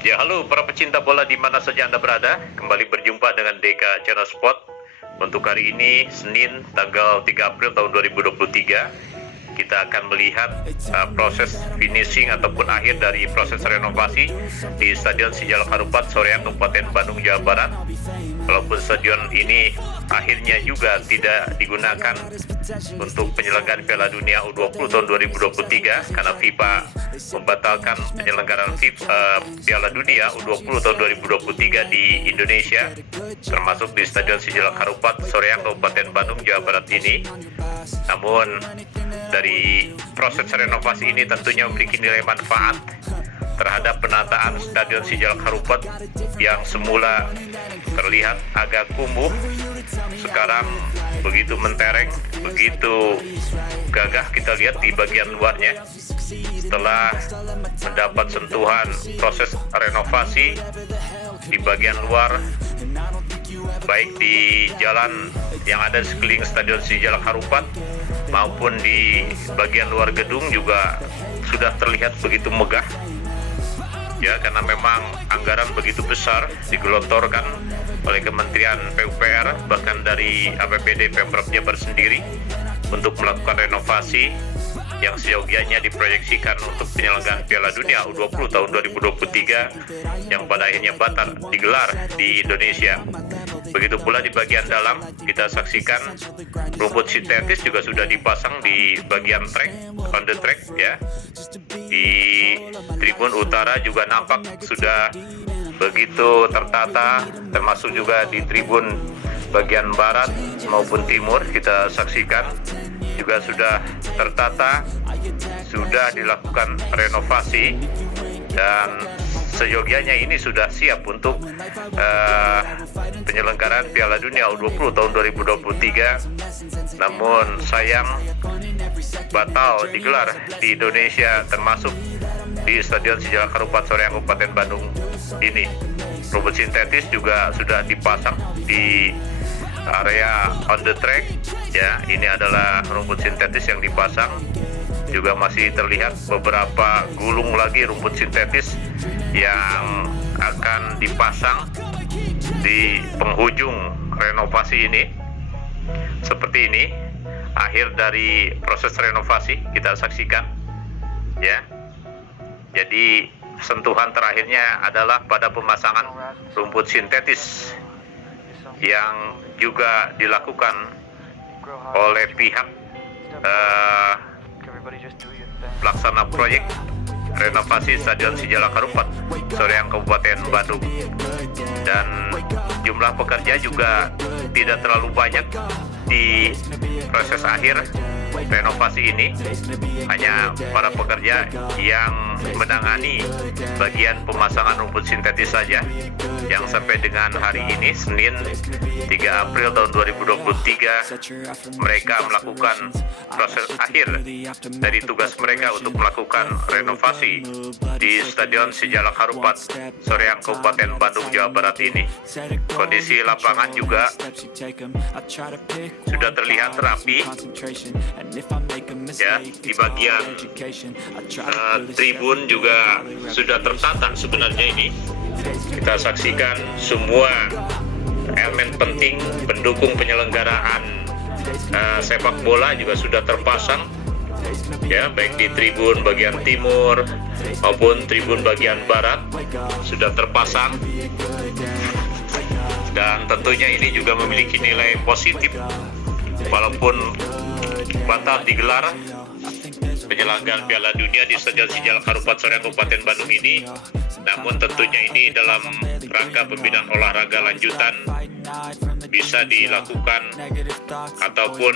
Ya, halo para pecinta bola di mana saja Anda berada. Kembali berjumpa dengan Deka Channel Sport. Untuk hari ini, Senin, tanggal 3 April tahun 2023, kita akan melihat proses finishing ataupun akhir dari proses renovasi di Stadion Sijalak Harupat, Soreang, Kabupaten Bandung, Jawa Barat. Walaupun stadion ini akhirnya juga tidak digunakan untuk penyelenggaraan Piala Dunia U20 tahun 2023 karena FIFA membatalkan penyelenggaraan Piala Dunia U20 tahun 2023 di Indonesia, termasuk di Stadion Sijalak Harupat, Soreang, Kabupaten Bandung, Jawa Barat ini. Namun dari proses renovasi ini tentunya memiliki nilai manfaat terhadap penataan Stadion Sijalak Harupat yang semula terlihat agak kumuh, sekarang begitu mentereng, begitu gagah kita lihat di bagian luarnya. Setelah mendapat sentuhan proses renovasi di bagian luar, baik di jalan yang ada di sekeliling Stadion Sijalak Harupat maupun di bagian luar gedung juga sudah terlihat begitu megah. Ya, karena memang anggaran begitu besar digelontorkan oleh Kementerian PUPR, bahkan dari APBD Pemprov Jabar sendiri untuk melakukan renovasi yang seyogianya diproyeksikan untuk penyelenggaraan Piala Dunia U20 tahun 2023 yang pada akhirnya batal digelar di Indonesia. Begitu pula di bagian dalam, kita saksikan rumput sintetis juga sudah dipasang di bagian track, on the track ya. Di tribun utara juga nampak sudah begitu tertata, termasuk juga di tribun bagian barat maupun timur kita saksikan juga sudah tertata, sudah dilakukan renovasi, dan seyogianya ini sudah siap untuk penyelenggaraan Piala Dunia U20 tahun 2023. Namun sayang batal digelar di Indonesia, termasuk di Stadion Sijalak Harupat, Soreang, Kabupaten Bandung ini. Rumput sintetis juga sudah dipasang di area on the track ya. Ini adalah rumput sintetis yang dipasang. Juga masih terlihat beberapa gulung lagi rumput sintetis yang akan dipasang di penghujung renovasi ini. Seperti ini akhir dari proses renovasi kita saksikan ya. Jadi sentuhan terakhirnya adalah pada pemasangan rumput sintetis yang juga dilakukan oleh pihak pelaksana proyek renovasi Stadion Sijalak Harupat, Soreang, Kabupaten Bandung. Dan jumlah pekerja juga tidak terlalu banyak di proses akhir renovasi ini, hanya para pekerja yang menangani bagian pemasangan rumput sintetis saja, yang sampai dengan hari ini Senin 3 April tahun 2023 mereka melakukan proses akhir dari tugas mereka untuk melakukan renovasi di Stadion Sijalak Harupat, Soreang, Kabupaten Bandung, Jawa Barat ini. Kondisi lapangan juga sudah terlihat rapi ya. Di bagian tribun juga sudah tertata sebenarnya ini. Kita saksikan semua elemen penting pendukung penyelenggaraan sepak bola juga sudah terpasang ya, baik di tribun bagian timur maupun tribun bagian barat sudah terpasang. Dan tentunya ini juga memiliki nilai positif, walaupun batal digelar penyelenggaraan Piala Dunia di Stadion Sijalak Harupat, Soreang, Kabupaten Bandung ini. Namun tentunya ini dalam rangka pembinaan olahraga lanjutan bisa dilakukan ataupun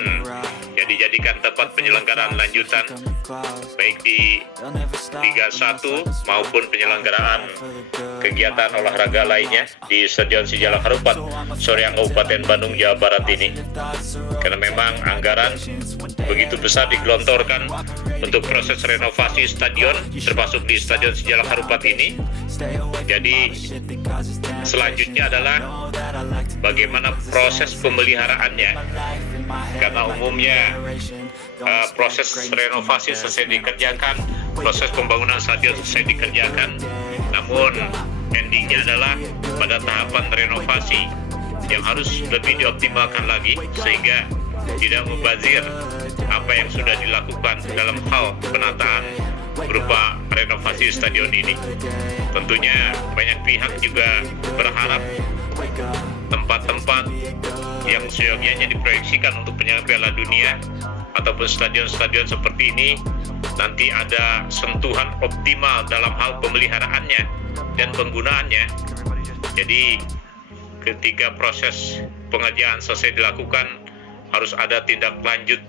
ya dijadikan tempat penyelenggaraan lanjutan baik di Liga 1 maupun penyelenggaraan kegiatan olahraga lainnya di Stadion Sijalak Harupat, Soreang, Kabupaten Bandung, Jawa Barat ini. Karena memang anggaran begitu besar digelontorkan untuk proses renovasi stadion, termasuk di Stadion Sijalak Harupat ini. Jadi selanjutnya adalah bagaimana proses pemeliharaannya, karena umumnya proses renovasi selesai dikerjakan, proses pembangunan stadion selesai dikerjakan, namun endingnya adalah pada tahapan renovasi yang harus lebih dioptimalkan lagi sehingga tidak mubazir apa yang sudah dilakukan dalam hal penataan berupa renovasi stadion ini. Tentunya banyak pihak juga berharap tempat-tempat yang seyogianya diproyeksikan untuk penyelenggaraan Piala Dunia ataupun stadion-stadion seperti ini nanti ada sentuhan optimal dalam hal pemeliharaannya dan penggunaannya. Jadi ketika proses pengerjaan selesai dilakukan, harus ada tindak lanjut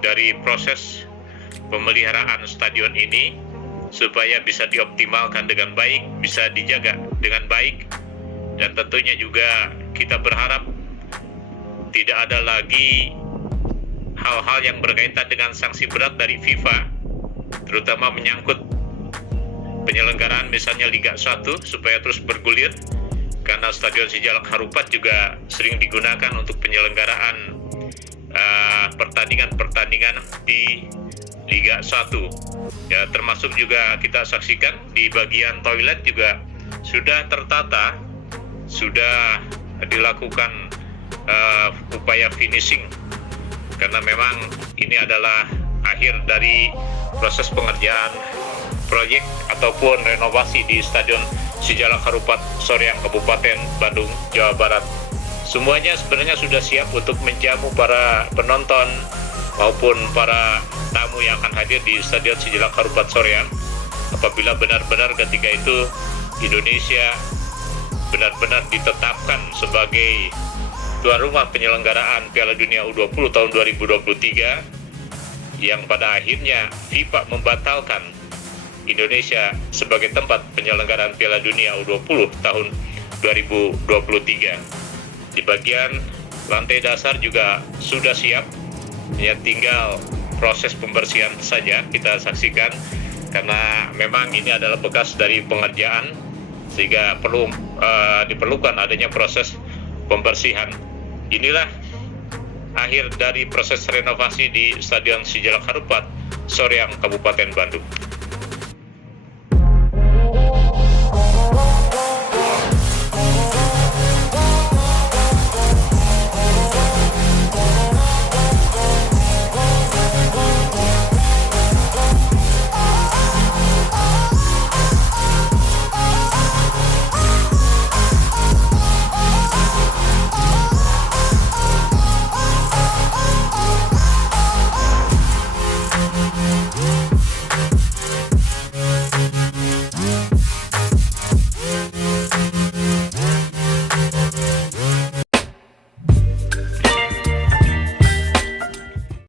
dari proses pemeliharaan stadion ini supaya bisa dioptimalkan dengan baik, bisa dijaga dengan baik, dan tentunya juga kita berharap tidak ada lagi hal-hal yang berkaitan dengan sanksi berat dari FIFA, terutama menyangkut penyelenggaraan misalnya Liga 1 supaya terus bergulir, karena Stadion Sijalak Harupat juga sering digunakan untuk penyelenggaraan pertandingan-pertandingan di Liga 1. Ya, termasuk juga kita saksikan di bagian toilet juga sudah tertata, sudah dilakukan upaya finishing, karena memang ini adalah akhir dari proses pengerjaan proyek ataupun renovasi di Stadion Sijalak Harupat Soreang, Kabupaten Bandung, Jawa Barat. Semuanya sebenarnya sudah siap untuk menjamu para penonton maupun para tamu yang akan hadir di Stadion Sijalak Harupat Soreang apabila benar-benar ketika itu Indonesia benar-benar ditetapkan sebagai tuan rumah penyelenggaraan Piala Dunia U20 tahun 2023, yang pada akhirnya FIFA membatalkan Indonesia sebagai tempat penyelenggaraan Piala Dunia U20 tahun 2023. Di bagian lantai dasar juga sudah siap, ya tinggal proses pembersihan saja kita saksikan, karena memang ini adalah bekas dari pengerjaan sehingga perlu diperlukan adanya proses pembersihan. Inilah akhir dari proses renovasi di Stadion Sijalak Harupat Soreang, Kabupaten Bandung.